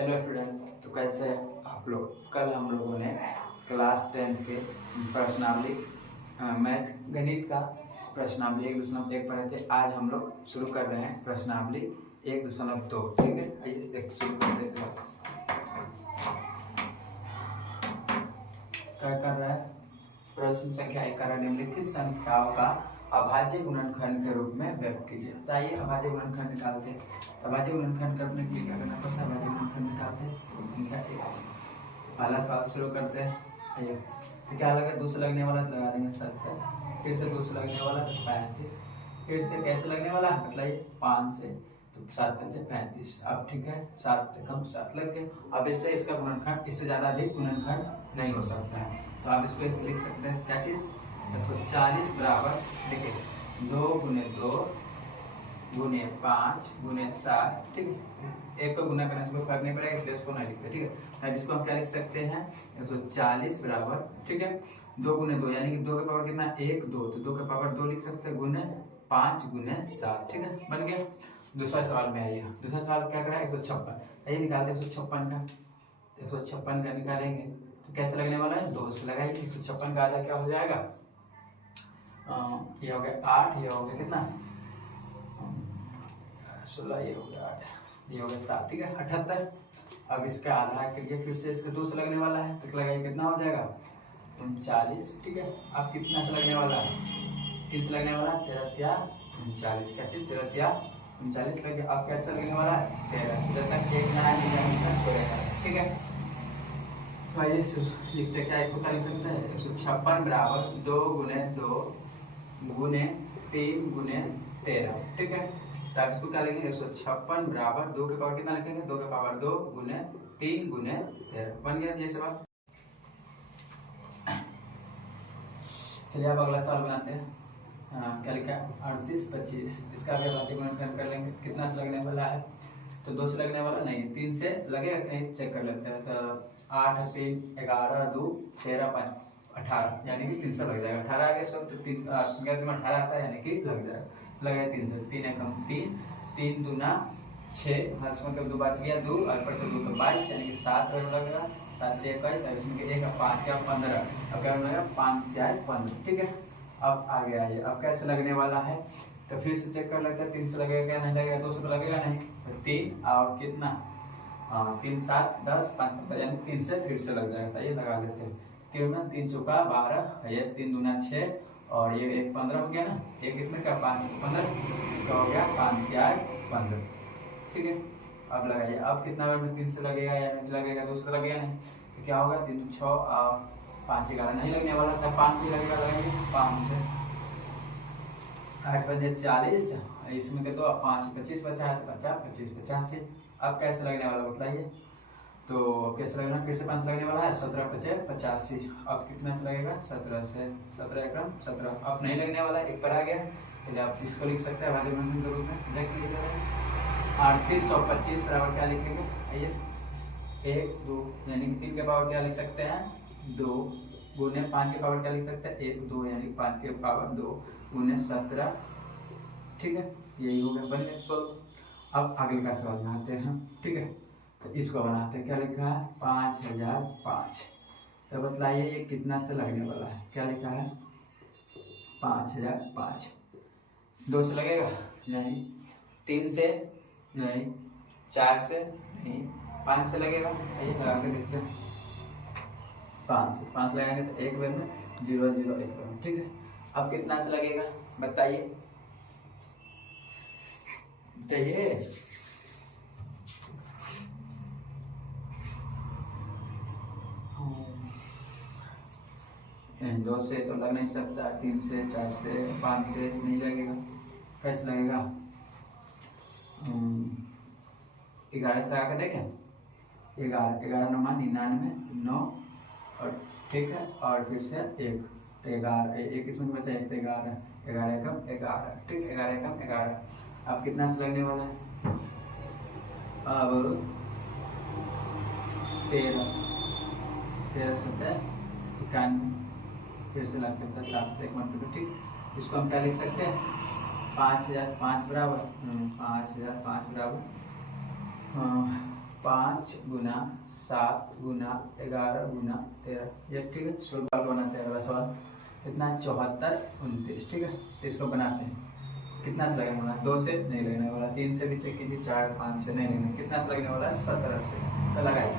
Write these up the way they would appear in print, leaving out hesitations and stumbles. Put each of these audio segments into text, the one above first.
Hello student, तो कैसे हैं आप लोग। कल हम लोगों ने क्लास 10th के प्रश्नावली मैथ गणित का प्रश्नावली 1.1 पढ़े थे। आज हम लोग शुरू कर रहे हैं प्रश्नावली 1.2। ठीक है, आइए देख शुरू करते हैं क्लास। क्या कर रहा है? प्रश्न संख्या 11 निम्नलिखित संख्याओं का अभाज्य गुणनखंड के रूप में व्यक्त कीजिए। तो आइए अभाज्य गुणनखंड निकालते हैं। अभाज्य गुणनखंड करने के लिए क्या करना पड़ता है? अभाज्य गुणनखंड निकालते हैं संख्या 1। पहला सवाल शुरू करते हैं। आइए, तो क्या लगा? 2 से लगने वाला तो लगा देंगे 70, फिर से 2 से लगने वाला तो 35, फिर से कैसे लगने वाला है बताइए? 5 से, तो 7 5 से 35। अब ठीक है, 7 से कम 7 लग गए। अब इससे इसका गुणनखंड, इससे ज्यादा अधिक गुणनखंड नहीं हो सकता है, तो आप इसको लिख सकते हैं क्या चीज? देखो 40 बराबर, देखिए 2 गुने 2 गुने 5 गुने 7। ठीक है, एक को गुना करना इसको फर्क नहीं पड़ेगा, इसलिए इसको नहीं लिखते। ठीक है, अब इसको हम क्या लिख सकते हैं? 140 बराबर, ठीक है, 2 गुने 2 यानी कि 2 के पावर कितना? 1 2, तो 2 के पावर 2 लिख सकते हैं गुने 5 गुने 7। ठीक है, बन गया। दूसरा सवाल में आइए। दूसरा सवाल क्या करा? 156। आइए निकालते हैं 156 का। 156 का निकालेंगे तो कैसे लगने वाला है? 2 से लगाइए। 156 का आधा क्या हो जाएगा? ये हो गया 8, ये हो गया कितना? 16, ये हो गया 8, ये हो गया 7। ठीक है, 78। अब इसका आधा करिए, फिर से इसके 2 से लगने वाला है तो लगाइए, कितना हो जाएगा? 39। ठीक है, अब कितना से लगने वाला है? 3 से लगने वाला है। 13 या 39, क्या चीज? 13 या 39 लगे। अब क्या अच्छा लगने वाला है? 13। जब तक एक नया नहीं छोड़ेगा। ठीक है, तो आइए लिखते क्या? इसको क्या लिख सकते हैं? 156 बराबर 2 गुने 2 गुने 3 गुने 13। ठीक है, तो आप इसको क्या लिखेंगे? 156 बराबर 2 के पावर कितना लिखेंगे? 2 के पावर 2 गुने 3 गुने 13। बन गया ये सवाल। चलिए अब अगला सवाल बनाते हैं। क्या लिखा है? 38 25। इसका भी अभाज्य गुणनखंड कर लेंगे। कितना से लगने वाला है? तो 2 से लगने वाला नहीं, 3 से लगेगा कहीं, चेक कर लेते हैं। तो 8 3 11 2 13 5 18, यानी कि 3 से लग जाएगा। 18 आ गया सब, तो 3 में 18 आता है, यानी कि लग जाएगा। लगेगा 3 से। 3 एकम 3, 3 दूना 6, हर्ष में 2 बच गया 2, और ऊपर से 2 तो 22, यानी कि 7 लगेगा। 7 21, और इसमें 1 5 क्या 15। अब क्या लगेगा? 5 क्या है? 15। ठीक है, अब आ गया ये। अब कैसे लगने वाला है? तो फिर से चेक कर लेते हैं। 3 से लगेगा क्या? नहीं लगेगा। 2 से तो लगेगा नहीं, तो 3 और कितना? 3 7 10 5, यानी 3 से फिर से लग जाएगा। ये लगा लेते हैं। 3 चौका 12, ये 3 दूना 6, और ये 1 15 हो गया ना। एक इसमें क्या? 5 15, तो हो गया 5 क्या है? 15। ठीक है, अब लगाइए। अब कितना बार में 3 से लगेगा या नहीं लगेगा? 2 से लगेगा नहीं, तो क्या होगा? 3 6 और 5 11 नहीं लगने वाला था, 5 से लगेगा। लगाइए 5 से 8 बजे 40, इसमें के तो 5 25 बचा है, तो 50 25 85। अब कैसे लगने वाला बताइए? तो कैसे लगना? फिर से 5 लगने वाला है। 17 5 85। अब कितना से लगेगा? 17 से। 17 एकम 17। अब नहीं लगने वाला, एक पर आ गया। चलिए आप इसको लिख सकते हैं अभाज्य गुणनखंड के रूप में। देख लीजिए 3825 बराबर क्या लिखेंगे? आइए 1 2, यानी कि 3 के पावर क्या लिख सकते हैं? 2 गुने 5 के पावर क्या लिख सकते हैं? 1 2, यानी 5 के पावर 2 गुने 17। ठीक है, यही हो गया, बन गया 16। अब अगले का सवाल बनाते हैं। ठीक है, तो इसको बनाते हैं। क्या लिखा है? 5005। तो बतलाइए ये कितना से लगने वाला है? क्या लिखा है? 5005। 2 से लगेगा नहीं, 3 से नहीं, 4 से नहीं, 5 से लगेगा। ये लगा के देखते हैं। 5 से 5 लगाएंगे तो एक बार में 0 0 1 बार में। ठीक है, अब कितना से लगेगा बताइए? बताइए। 2 से तो लग नहीं सकता, 3 से 4 से 5 से नहीं लगेगा। कैसे लगेगा? 11 से आकर देखें। 11 9 99 9, और ठीक है, और फिर से 1 तो 11, एक इसमें बचा 1 तो 11 11 एकम 11। ठीक, 11 एकम 11। अब कितना से लगने वाला है? अब 13 से 91, फिर से लग सकता है 7 से 1 मतलब। ठीक, इसको हम क्या लिख सकते हैं? 5005 बराबर 5005 बराबर 5 गुना 7 गुना 11 गुना 13, ये ठीक है। सवाल को बनाते हैं। अगला सवाल कितना है 74 29, ठीक है। तो इसको बनाते हैं। कितना से लगने वाला है 2 से नहीं लगने वाला, 3 से भी चेक कीजिए, 4 5 से नहीं लगने, कितना से लगने वाला है 17 से। तो लगाइए,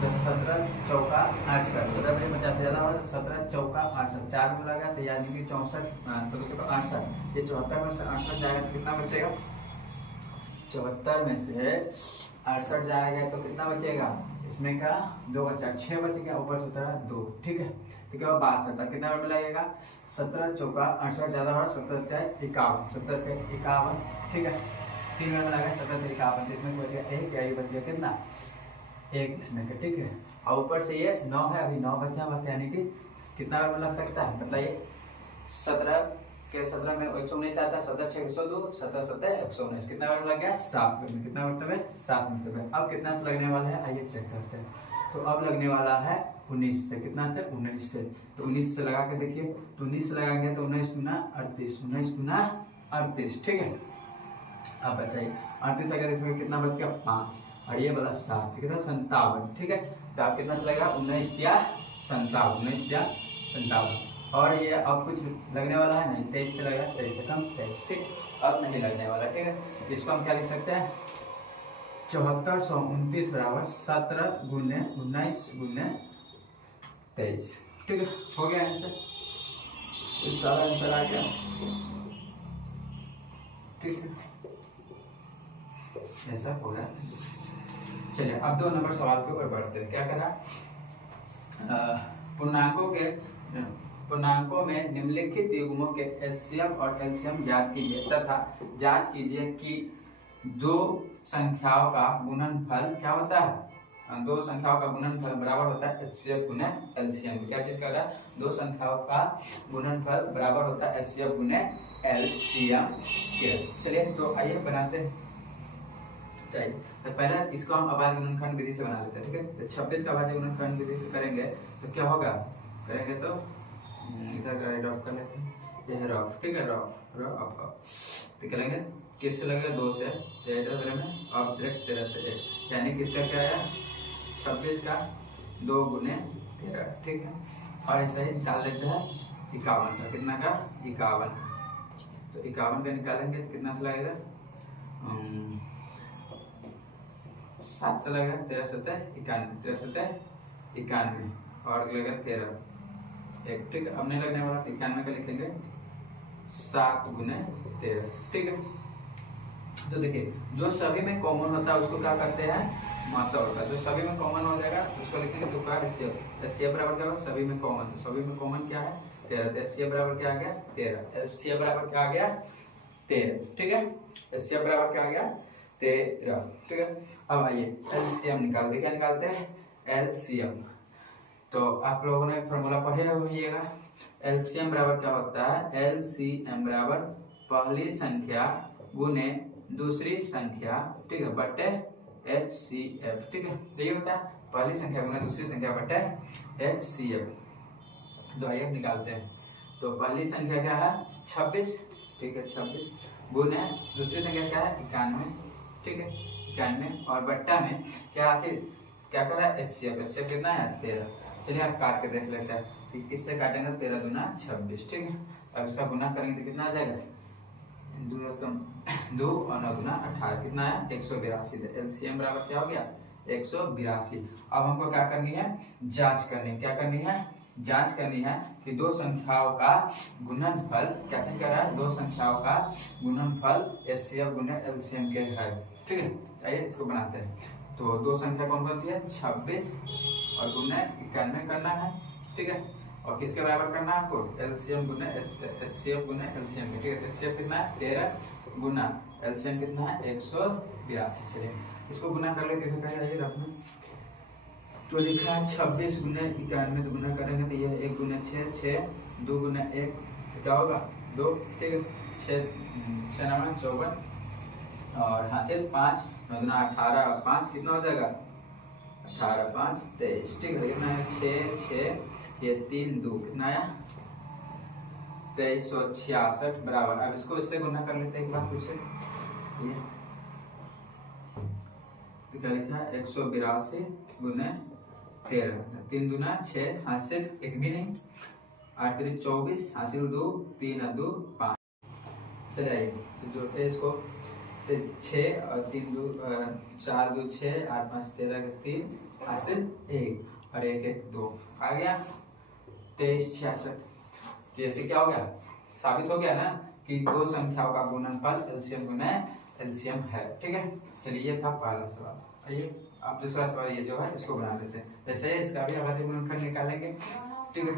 तो 17 चौका 68, 17 में 50 से ज्यादा और 17 चौका 68, 4 में लगा तो यानी कि 64, 68, ये 74 में से 68 जाएगा तो कितना बचेगा, 74 में से 68 जाएगा तो कितना बचेगा, इसमें का 2 बचा, 6 बच गया, ऊपर 17 2, ठीक है। तो क्या 62, कितना में लगेगा 17 चौका 68 ज्यादा और 17 51, 17 51, ठीक है। 3 में लगा 17 51, तो इसमें बच गया 1, या ये बच गया कितना 1 इसमें का, ठीक है। और ऊपर से ये 9 है, अभी 9 बचा हुआ, यानी कि कितना में लग सकता है, मतलब ये 17 के 17 में 119 आता है, 17 6 102, 17 17 119, कितना बार लग गया 7 में, कितना मतलब है 7 मतलब है। अब कितना से लगने वाला है, आइए चेक करते हैं। तो अब लगने वाला है 19 से, कितना से 19 से, तो 19 से लगा के देखिए, तो 19 से लगाएंगे तो 19 गुना 38, 19 गुना 38, ठीक है। अब बताइए 38 अगर इसमें कितना बच गया 5 और ये वाला 7, कितना 57, ठीक है। तो आप कितना से लगेगा 19 या 57, 19 या 57। और ये अब कुछ लगने वाला है नहीं, 23 से लगेगा, 23 से कम 23, ठीक। अब नहीं लगने वाला, ठीक है। इसको हम क्या लिख सकते हैं 7429 बराबर 17 गुने 19 गुने 23, ठीक है। हो गया आंसर, इस सारा आंसर आ गया, ठीक है। ऐसा हो गया। चलिए अब 2 नंबर सवाल के ऊपर बढ़ते हैं। क्या करा, पूर्णांकों में निम्नलिखित युग्मों के एलसीएम और एलसीएम ज्ञात कीजिए तथा जांच कीजिए कि 2 संख्याओं का गुणनफल क्या होता है, 2 संख्याओं का गुणनफल बराबर होता है एचसीएफ गुने एलसीएम। क्या चीज कर रहा है, 2 संख्याओं का गुणनफल बराबर होता है एचसीएफ गुने एलसीएम के। चलिए तो आइए बनाते हैं। चाहिए तो पहले इसको हम अभाज्य गुणनखंड विधि से बना लेते हैं, ठीक है। तो 26 का अभाज्य गुणनखंड विधि से करेंगे तो क्या होगा, करेंगे तो इधर राइट ऑफ कर लेते हैं, ये है रफ, ठीक है, रफ तो करेंगे किससे लगेगा 2 से, इधर में अब डायरेक्ट 13 से 1, यानी किसका क्या आया 26 का 2 गुने 13, ठीक है। और ऐसे ही निकाल लेते हैं 51 का, कितना का 51, तो 51 का निकालेंगे तो कितना से लगेगा 7 से लगेगा, 13 7 91, 13 7 91 और लगेगा 13 1, ठीक है। अब नहीं लगने वाला, 91 का लिखेंगे 7 गुने 13, ठीक है। तो देखिए जो सभी में कॉमन होता है उसको क्या कहते हैं मासा होता है, जो सभी में कॉमन हो जाएगा उसको लिखेंगे तो क्या एचसीएफ, एचसीएफ बराबर क्या होगा सभी में कॉमन, तो सभी में कॉमन क्या है 13, तो एचसीएफ बराबर क्या आ गया 13, एचसीएफ बराबर क्या आ गया 13, ठीक है। एचसीएफ बराबर क्या आ गया 13, ठीक है। अब आइए एलसीएम निकालते हैं, क्या निकालते हैं एलसीएम। तो आप लोगों ने फॉर्मूला पढ़े होइएगा, एलसीएम बराबर क्या होता है, एलसीएम बराबर पहली संख्या गुने दूसरी संख्या, ठीक है, बटे एचसीएफ, ठीक है। तो ये होता है पहली संख्या गुने दूसरी संख्या बटे एचसीएफ। तो आइए निकालते हैं। तो पहली संख्या क्या है 26, ठीक है, 26 गुने दूसरी संख्या क्या है 91, ठीक है, 91 और बट्टा में क्या चीज क्या कर रहा है एचसीएफ, एचसीएफ कितना है 13। चलिए आप काट के देख लेते हैं कि किससे काटेंगे 13 दूना 26, ठीक है। अब इसका गुना करेंगे तो कितना आ जाएगा 2 और 9 दूना 18, कितना है 182, एलसीएम बराबर क्या हो गया 182। अब हमको क्या करनी है जांच करनी है, क्या करनी है जांच करनी है कि 2 संख्याओं का गुणनफल, क्या चीज कर रहा है 2 संख्याओं का गुणनफल एचसीएफ गुने एलसीएम के है, ठीक है। आइए इसको बनाते हैं। तो 2 संख्या कौन कौन सी है 26 और गुने 91 करना है, ठीक है। और किसके बराबर करना है आपको एलसीएम गुने एचसीएफ गुने एलसीएम, ठीक है। एचसीएफ कितना है 13 गुना एलसीएम कितना है 182। चलिए इसको गुना कर लेते हैं, कैसे रफ में तो लिखा है 26 गुने 91, तो गुना करेंगे तो ये 1 गुने 6 6 2 गुने 1 तो क्या होगा 2, ठीक है, 6 9 54 और हासिल 5 9 दूना 18 और 5 कितना हो जाएगा 18 5 23, ठीक है। कितना है 6 6 ये 3 2 कितना आया 2366 बराबर। अब इसको इससे गुना कर लेते हैं एक बार फिर से, ये तो तो क्या लिखा है 182 गुने 13, 3 दूना 6, हासिल एक भी नहीं, 8 3 24, हासिल 2, 3 2 5। चलिए आइए तो जोड़ते हैं इसको। तो 6 और 3 2 4 2 6, 8 5 13 के 3, हासिल 1 और 1 1 2 आ गया 23 66। तो ऐसे क्या हो गया, साबित हो गया ना कि दो संख्याओं का गुणनफल एलसीएम गुना एलसीएम है। ठीक है, चलिए ये था पहला सवाल। आइए अब दूसरा सवाल ये जो है इसको बना लेते हैं। जैसे इसका भी अवधि गुणनफल निकालेंगे। ठीक है,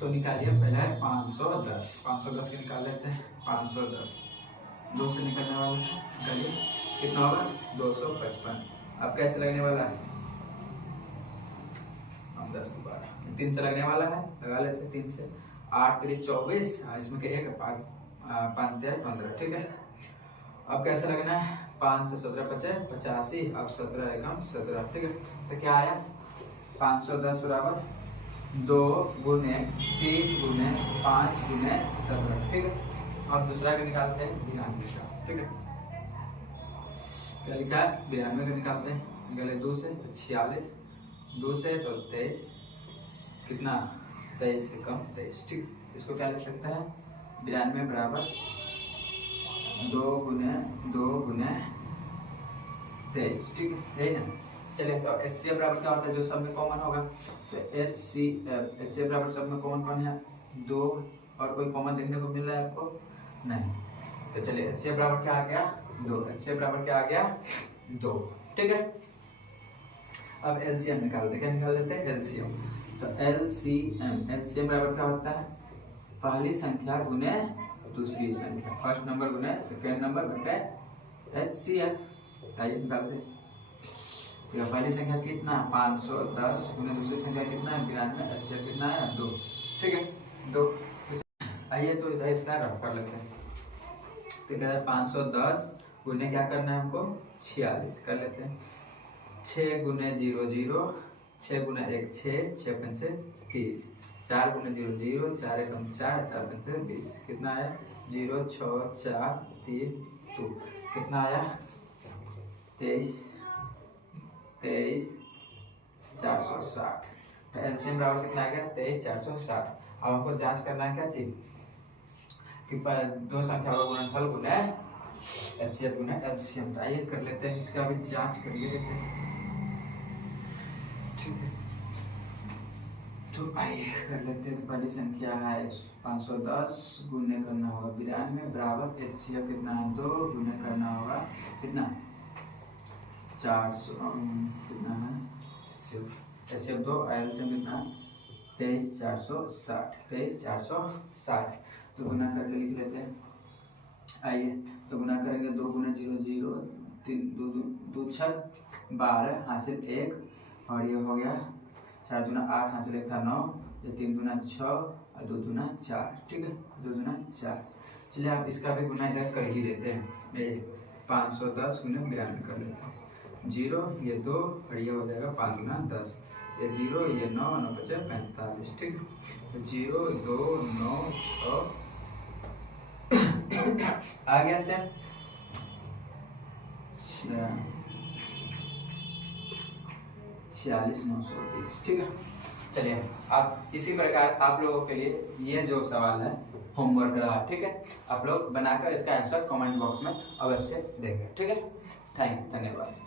तो निकालिए। पहला है 510, 510 के निकाल लेते हैं। 510 2 से निकलने वाला है, निकालिए कितना होगा 255। अब कैसे लगने वाला है, हम 10 दोबारा 3 से लगने वाला है, लगा लेते हैं 3 से। 8 3 24, इसमें के 1 5 15। ठीक है, अब कैसे लगना है, 5 से 17 बचे 85, अब 17 एकम 17। ठीक है, तो क्या आया 510 बराबर 2 गुने 30 गुने 5 गुने 17। ठीक है, अब दूसरा का निकालते हैं 92 का। ठीक है, क्या लिखा है 92 का निकालते हैं। निकाले 2 से 46, 2 से तो 23, कितना 23 से कम 23। ठीक, इसको क्या लिख सकता है 92 बराबर 2 गुने 23। ठीक है, यही ना। चलिए तो HCF बराबर क्या होता है, जो सब में कॉमन होगा। तो HCF बराबर सब में कॉमन कौन है 2, और कोई कॉमन देखने को मिल रहा है आपको नहीं। तो चलिए HCF बराबर क्या आ गया 2, HCF बराबर क्या आ गया 2। ठीक है, अब LCM निकालते हैं। क्या निकाल लेते हैं LCM। तो LCM बराबर क्या होता है, पहली संख्या गुने दूसरी संख्या, फर्स्ट नंबर गुने सेकेंड नंबर बटे HCF। आइए निकालते हैं। तो पहली संख्या कितना 510 गुने दूसरी संख्या कितना है 92, HCF कितना है 2। ठीक है 2। आइए तो इधर इसका रफ कर लेते हैं। तो कहते हैं 510 गुने क्या करना है हमको 46 कर लेते हैं। 6 गुने 0 0, 6 गुने 1 6, 6 5 30, 4 गुने 0 0, 4 एकम 4, 4 5 20, कितना आया 0 6 4 3 2, कितना आया 23 460। तो एलसीएम बराबर कितना आ गया 23 460। अब हमको जांच करना है क्या चीज कि दो संख्या का गुणनफल गुना HCF गुना LCM। तो आइए कर लेते हैं, इसका भी जांच करिए देखते हैं। ठीक है, तो आइए कर लेते हैं। पहली संख्या है 510 गुने करना होगा 92 बराबर HCF कितना है 2 गुने करना होगा कितना 400, कितना है HCF 2, LCM कितना 23 460, 23 460। तो गुना करके लिख लेते हैं। आइए तो गुना करेंगे 2 गुना 0 0, 3 2 6 12, हासिल 1, और ये हो गया 4 दूना 8, हासिल 1 था 9, ये 3 दूना 6 और 2 दूना 4। ठीक है 2 दूना 4। चलिए आप इसका भी गुना इधर कर ही लेते हैं। ये 510 गुना 92 कर लेते हैं। 0 ये 2 और ये हो जाएगा 5 दूना 10, ये 0 ये 9 9 बचे 45। ठीक है, 0 2 9 6 आ गया से 46 920। ठीक है, चलिए आप इसी प्रकार आप लोगों के लिए ये जो सवाल है होमवर्क रहा। ठीक है, आप लोग बनाकर इसका आंसर कमेंट बॉक्स में अवश्य देंगे। ठीक है, थैंक यू, धन्यवाद।